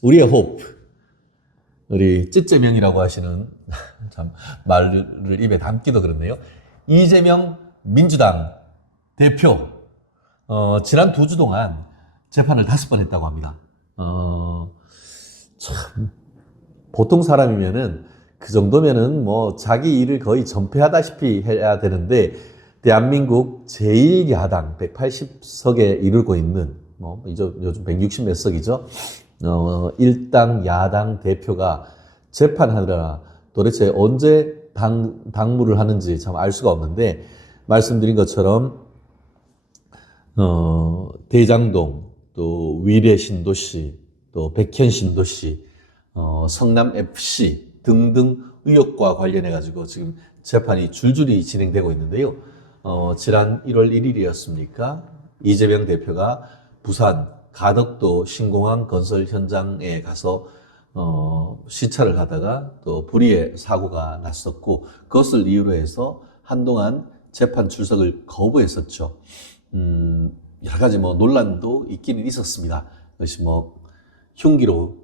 우리의 호흡, 우리 찌째명이라고 하시는 참 말을 입에 담기도 그렇네요. 이재명 민주당 대표 지난 2주 동안 재판을 5번 했다고 합니다. 참 보통 사람이면은 그 정도면은 뭐 자기 일을 거의 전폐하다시피 해야 되는데 대한민국 제1야당 180석에 이르고 있는 뭐 요즘 160 몇 석이죠. 일당 야당 대표가 재판하느라 도대체 언제 당무를 하는지 참 알 수가 없는데 말씀드린 것처럼 대장동 또 위례 신도시 또 백현 신도시 성남 FC 등등 의혹과 관련해 가지고 지금 재판이 줄줄이 진행되고 있는데요. 지난 1월 1일이었습니까? 이재명 대표가 부산 가덕도 신공항 건설 현장에 가서 시찰을 하다가 또 불의의 사고가 났었고 그것을 이유로 해서 한동안 재판 출석을 거부했었죠. 여러 가지 뭐 논란도 있기는 있었습니다. 그것이 뭐 흉기로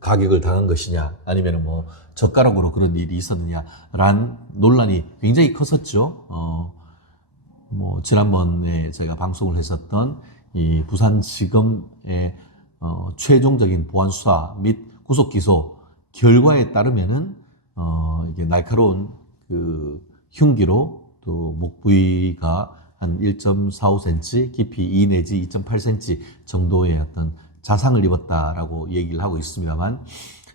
가격을 당한 것이냐 아니면 뭐 젓가락으로 그런 일이 있었느냐라는 논란이 굉장히 컸었죠. 뭐 지난번에 제가 방송을 했었던 이 부산지검의 최종적인 보안 수사 및 구속 기소 결과에 따르면은 이게 날카로운 그 흉기로 또 목 부위가 한 1.45cm, 깊이 2 내지 2.8cm 정도의 어떤 자상을 입었다라고 얘기를 하고 있습니다만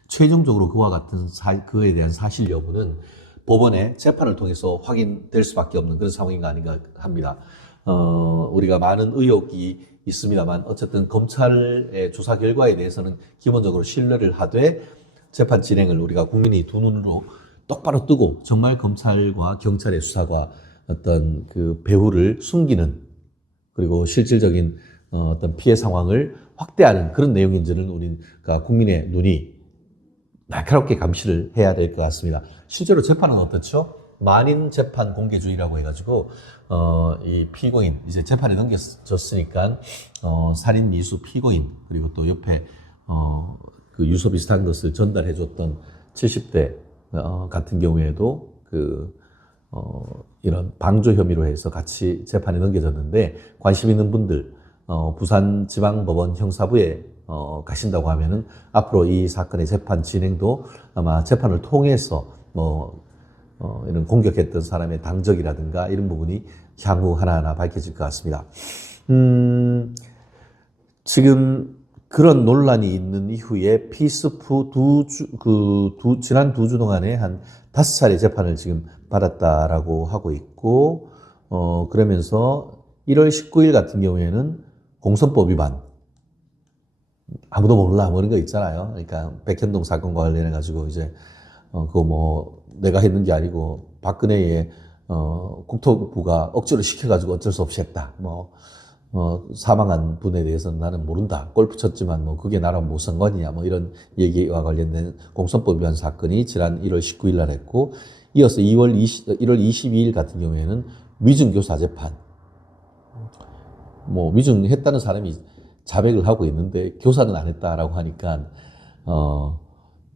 최종적으로 그와 같은 그에 대한 사실 여부는 법원의 재판을 통해서 확인될 수밖에 없는 그런 상황인가 아닌가 합니다. 우리가 많은 의혹이 있습니다만 어쨌든 검찰의 조사 결과에 대해서는 기본적으로 신뢰를 하되 재판 진행을 우리가 국민이 두 눈으로 똑바로 뜨고 정말 검찰과 경찰의 수사가 어떤 그 배후를 숨기는 그리고 실질적인 어떤 피해 상황을 확대하는 그런 내용인지는 우리가 국민의 눈이 날카롭게 감시를 해야 될 것 같습니다. 실제로 재판은 어떻죠? 만인 재판 공개주의라고 해가지고 이 피고인 이제 재판에 넘겨졌으니까 살인 미수 피고인 그리고 또 옆에 그 유서 비슷한 것을 전달해줬던 70대 같은 경우에도 이런 방조 혐의로 해서 같이 재판에 넘겨졌는데 관심 있는 분들 부산지방법원 형사부에 가신다고 하면은 앞으로 이 사건의 재판 진행도 아마 재판을 통해서 이런 공격했던 사람의 당적이라든가 이런 부분이 향후 하나하나 밝혀질 것 같습니다. 지금 그런 논란이 있는 이후에 피스프 지난 2주 동안에 한 5차례 재판을 지금 받았다라고 하고 있고, 그러면서 1월 19일 같은 경우에는 공선법 위반. 아무도 몰라, 뭐 이런 거 있잖아요. 그러니까 백현동 사건과 관련해가지고 이제, 그거 뭐 내가 했는 게 아니고 박근혜의 국토부가 억지로 시켜가지고 어쩔 수 없이 했다. 사망한 분에 대해서는 나는 모른다. 골프 쳤지만 뭐 그게 나랑 뭐 상관이냐. 뭐 이런 얘기와 관련된 공선법 위반 사건이 지난 1월 19일 날 했고, 이어서 1월 22일 같은 경우에는 위증교사 재판. 뭐 위증했다는 사람이 자백을 하고 있는데 교사는 안 했다라고 하니까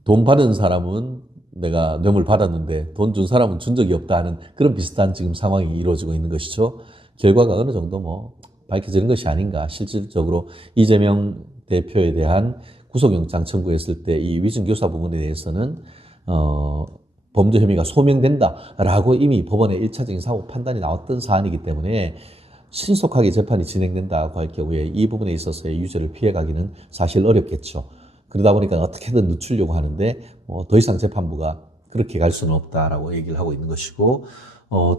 돈 받은 사람은 내가 뇌물 받았는데 돈 준 사람은 준 적이 없다 하는 그런 비슷한 지금 상황이 이루어지고 있는 것이죠. 결과가 어느 정도 뭐 밝혀지는 것이 아닌가. 실질적으로 이재명 대표에 대한 구속영장 청구했을 때 이 위증교사 부분에 대해서는 범죄 혐의가 소명된다라고 이미 법원의 1차적인 사고 판단이 나왔던 사안이기 때문에 신속하게 재판이 진행된다고 할 경우에 이 부분에 있어서의 유죄를 피해가기는 사실 어렵겠죠. 그러다 보니까 어떻게든 늦추려고 하는데 더 이상 재판부가 그렇게 갈 수는 없다라고 얘기를 하고 있는 것이고,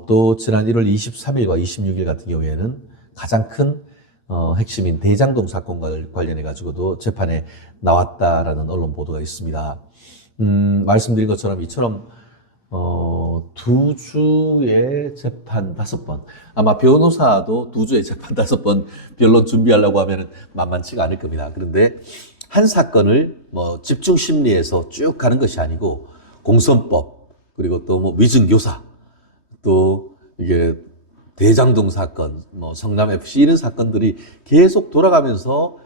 또 지난 1월 23일과 26일 같은 경우에는 가장 큰 핵심인 대장동 사건과 관련해 가지고도 재판에 나왔다라는 언론 보도가 있습니다. 말씀드린 것처럼 이처럼 2주의 재판 5번. 아마 변호사도 2주의 재판 5번 변론 준비하려고 하면 만만치가 않을 겁니다. 그런데 한 사건을 뭐 집중 심리에서 쭉 가는 것이 아니고 공선법, 그리고 또 뭐 위증교사, 또 이게 대장동 사건, 뭐 성남 FC 이런 사건들이 계속 돌아가면서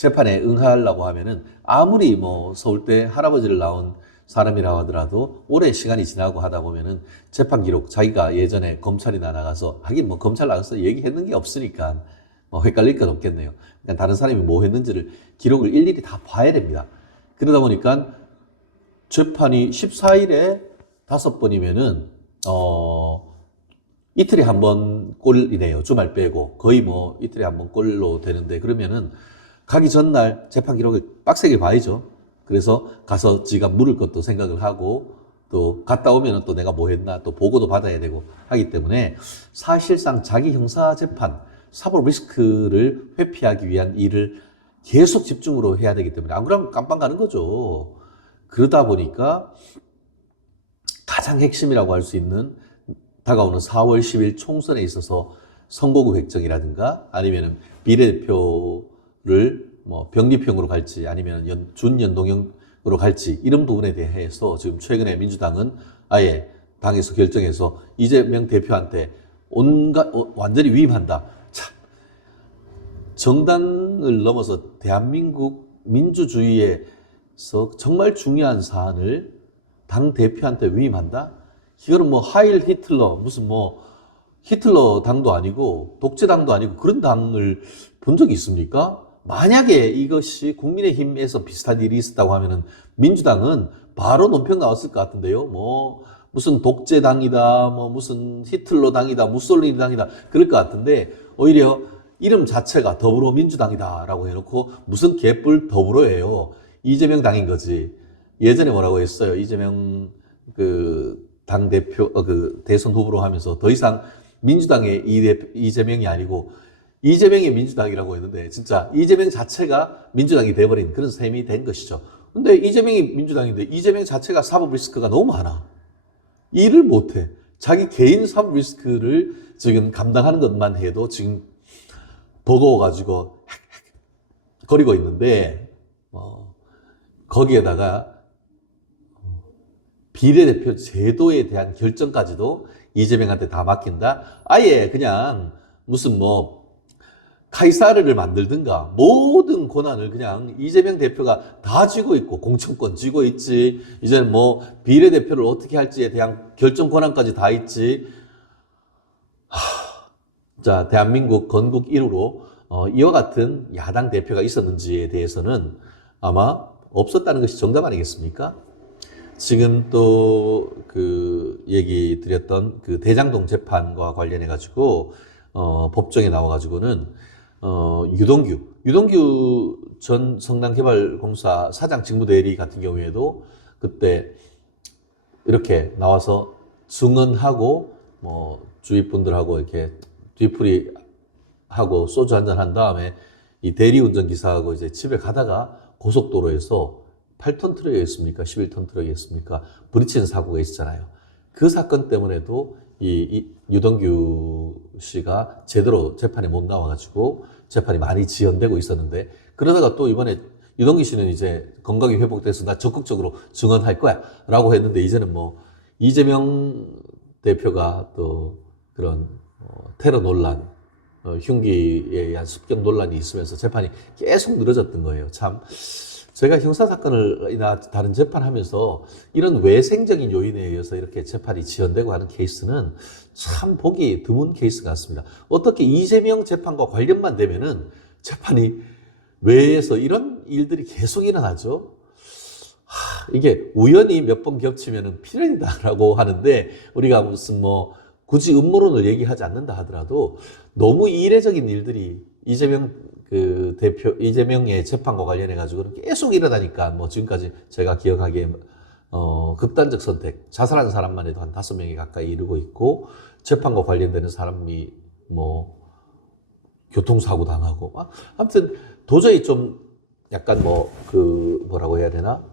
재판에 응하려고 하면은 아무리 뭐 서울대 할아버지를 낳은 사람이라고 하더라도 오래 시간이 지나고 하다 보면은 재판 기록 자기가 예전에 검찰이나 나가서 하긴 뭐 검찰 나가서 얘기했는 게 없으니까 뭐 헷갈릴 건 없겠네요. 그러니까 다른 사람이 뭐 했는지를 기록을 일일이 다 봐야 됩니다. 그러다 보니까 재판이 14일에 5번이면은 이틀에 한 번 꼴이네요. 주말 빼고 거의 뭐 이틀에 한 번 꼴로 되는데 그러면은 가기 전날 재판 기록을 빡세게 봐야죠. 그래서 가서 지가 물을 것도 생각을 하고 또 갔다 오면은 또 내가 뭐 했나 또 보고도 받아야 되고 하기 때문에 사실상 자기 형사 재판 사법 리스크를 회피하기 위한 일을 계속 집중으로 해야 되기 때문에 안 그러면 깜빵 가는 거죠. 그러다 보니까 가장 핵심이라고 할 수 있는 다가오는 4월 10일 총선에 있어서 선거구 획정이라든가 아니면은 비례대표를 뭐 병리형으로 갈지 아니면 준연동형으로 갈지 이런 부분에 대해서 지금 최근에 민주당은 아예 당에서 결정해서 이재명 대표한테 완전히 위임한다. 참, 정당을 넘어서 대한민국 민주주의에서 정말 중요한 사안을 당 대표한테 위임한다? 이거는 뭐 하일 히틀러 무슨 뭐 히틀러 당도 아니고 독재당도 아니고 그런 당을 본 적이 있습니까? 만약에 이것이 국민의힘에서 비슷한 일이 있었다고 하면은 민주당은 바로 논평 나왔을 것 같은데요. 뭐 무슨 독재당이다, 뭐 무슨 히틀러 당이다, 무솔리니 당이다 그럴 것 같은데 오히려 이름 자체가 더불어민주당이다라고 해놓고 무슨 개뿔 더불어예요. 이재명 당인 거지. 예전에 뭐라고 했어요. 이재명 당 대표 대선 후보로 하면서 더 이상 민주당의 이재명이 아니고 이재명의 민주당이라고 했는데 진짜 이재명 자체가 민주당이 돼버린 그런 셈이 된 것이죠. 근데 이재명이 민주당인데 이재명 자체가 사법 리스크가 너무 많아. 일을 못해. 자기 개인 사법 리스크를 지금 감당하는 것만 해도 지금 버거워가지고 거리고 있는데 거기에다가 비례대표 제도에 대한 결정까지도 이재명한테 다 맡긴다? 아예 그냥 무슨 뭐 카이사르를 만들든가 모든 권한을 그냥 이재명 대표가 다 쥐고 있고 공천권 쥐고 있지. 이제는 뭐 비례대표를 어떻게 할지에 대한 결정 권한까지 다 있지. 자, 대한민국 건국 이후로 이와 같은 야당 대표가 있었는지에 대해서는 아마 없었다는 것이 정답 아니겠습니까? 지금 또 얘기 드렸던 대장동 재판과 관련해 가지고 법정에 나와 가지고는 유동규 전 성남개발공사 사장 직무대리 같은 경우에도 그때 이렇게 나와서 증언하고 뭐 주위 분들하고 이렇게 뒤풀이 하고 소주 한잔 한 다음에 이 대리운전 기사하고 이제 집에 가다가 고속도로에서 8톤 트럭이었습니까? 11톤 트럭이었습니까? 부딪히는 사고가 있었잖아요. 그 사건 때문에도 이 유동규 씨가 제대로 재판에 못 나와가지고 재판이 많이 지연되고 있었는데 그러다가 또 이번에 유동규 씨는 이제 건강이 회복돼서 나 적극적으로 증언할 거야 라고 했는데 이제는 뭐 이재명 대표가 또 그런 테러 논란, 흉기에 의한 습격 논란이 있으면서 재판이 계속 늘어졌던 거예요. 참 제가 형사사건이나 다른 재판하면서 이런 외생적인 요인에 의해서 이렇게 재판이 지연되고 하는 케이스는 참 보기 드문 케이스 같습니다. 어떻게 이재명 재판과 관련만 되면은 재판이 외에서 이런 일들이 계속 일어나죠? 이게 우연히 몇 번 겹치면은 필연이다라고 하는데 우리가 무슨 뭐 굳이 음모론을 얘기하지 않는다 하더라도 너무 이례적인 일들이 이재명의 재판과 관련해 가지고는 계속 일어나니까 뭐 지금까지 제가 기억하기에 극단적 선택, 자살한 사람만 해도 한 5명이 가까이 이르고 있고 재판과 관련되는 사람이 뭐 교통사고 당하고 아무튼 도저히 좀 약간 뭐라고 해야 되나?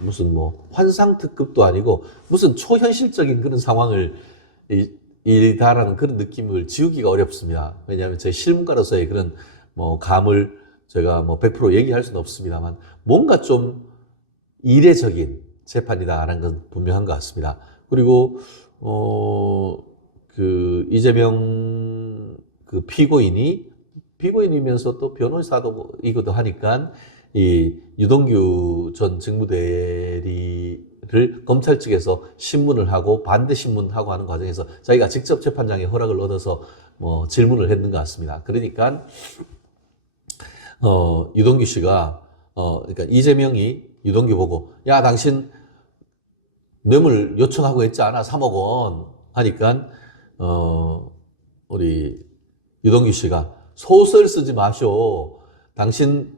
무슨 뭐 환상특급도 아니고 무슨 초현실적인 그런 상황을 이다라는 그런 느낌을 지우기가 어렵습니다. 왜냐하면 제 실무가로서의 그런 뭐 감을 제가 뭐 100% 얘기할 수는 없습니다만 뭔가 좀 이례적인 재판이다라는 건 분명한 것 같습니다. 그리고 이재명 피고인이 피고인이면서 또 변호사이기도 하니까 이 유동규 전 직무대리를 검찰 측에서 신문을 하고 반대 신문하고 하는 과정에서 자기가 직접 재판장의 허락을 얻어서 뭐 질문을 했는 것 같습니다. 그러니까 유동규 씨가 그러니까 이재명이 유동규 보고 야 당신 뇌물 요청하고 했지 않아 3억 원 하니까 우리 유동규 씨가 소설 쓰지 마쇼. 당신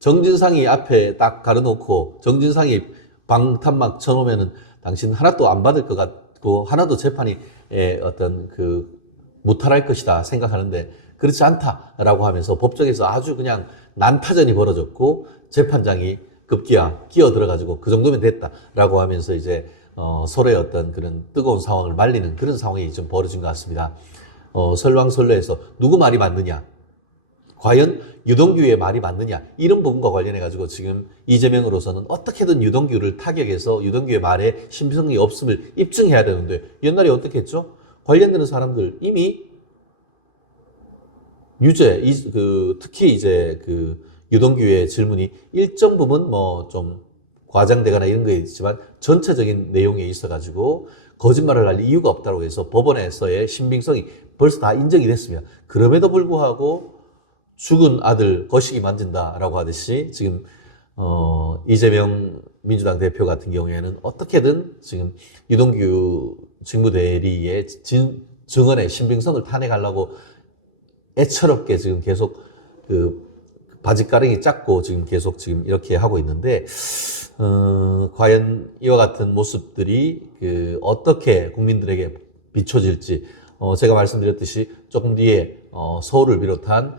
정진상이 앞에 딱 가려놓고 정진상이 방탄막 쳐놓으면은 당신 하나도 안 받을 것 같고 하나도 재판이 어떤 그 무탈할 것이다 생각하는데 그렇지 않다라고 하면서 법정에서 아주 그냥 난타전이 벌어졌고 재판장이 급기야 끼어 들어가지고 그 정도면 됐다라고 하면서 이제 서로의 어떤 그런 뜨거운 상황을 말리는 그런 상황이 좀 벌어진 것 같습니다. 설왕설래에서 누구 말이 맞느냐? 과연 유동규의 말이 맞느냐? 이런 부분과 관련해 가지고 지금 이재명으로서는 어떻게든 유동규를 타격해서 유동규의 말에 신빙성이 없음을 입증해야 되는데 옛날에 어떻게 했죠? 관련되는 사람들 이미 특히 이제 그 유동규의 질문이 일정 부분 뭐 좀 과장되거나 이런 게 있지만 전체적인 내용에 있어 가지고 거짓말을 할 이유가 없다고 해서 법원에서의 신빙성이 벌써 다 인정이 됐습니다. 그럼에도 불구하고 죽은 아들 거시기 만진다라고 하듯이 지금 이재명 민주당 대표 같은 경우에는 어떻게든 지금 유동규 직무대리의 증언의 신빙성을 탄핵하려고 애처롭게 지금 계속 그 바짓가랑이 짰고 지금 계속 지금 이렇게 하고 있는데 과연 이와 같은 모습들이 그 어떻게 국민들에게 비춰질지 제가 말씀드렸듯이 조금 뒤에 서울을 비롯한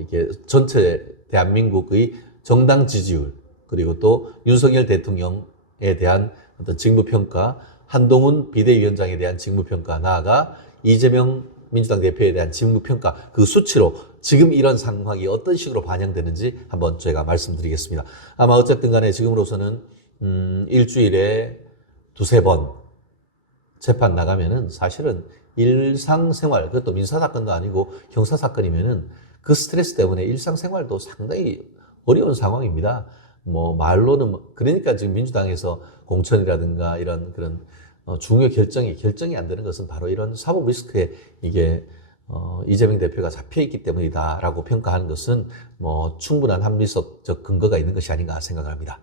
이게 전체 대한민국의 정당 지지율 그리고 또 윤석열 대통령에 대한 어떤 직무평가, 한동훈 비대위원장에 대한 직무평가, 나아가 이재명 민주당 대표에 대한 직무평가 그 수치로 지금 이런 상황이 어떤 식으로 반영되는지 한번 제가 말씀드리겠습니다. 아마 어쨌든 간에 지금으로서는 일주일에 두세 번 재판 나가면은 사실은 일상생활, 그것도 민사사건도 아니고 형사사건이면은 그 스트레스 때문에 일상생활도 상당히 어려운 상황입니다. 뭐 말로는 그러니까 지금 민주당에서 공천이라든가 이런 그런 중요 결정이 안 되는 것은 바로 이런 사법 리스크에 이게 이재명 대표가 잡혀 있기 때문이다라고 평가하는 것은 뭐 충분한 합리적 근거가 있는 것이 아닌가 생각합니다.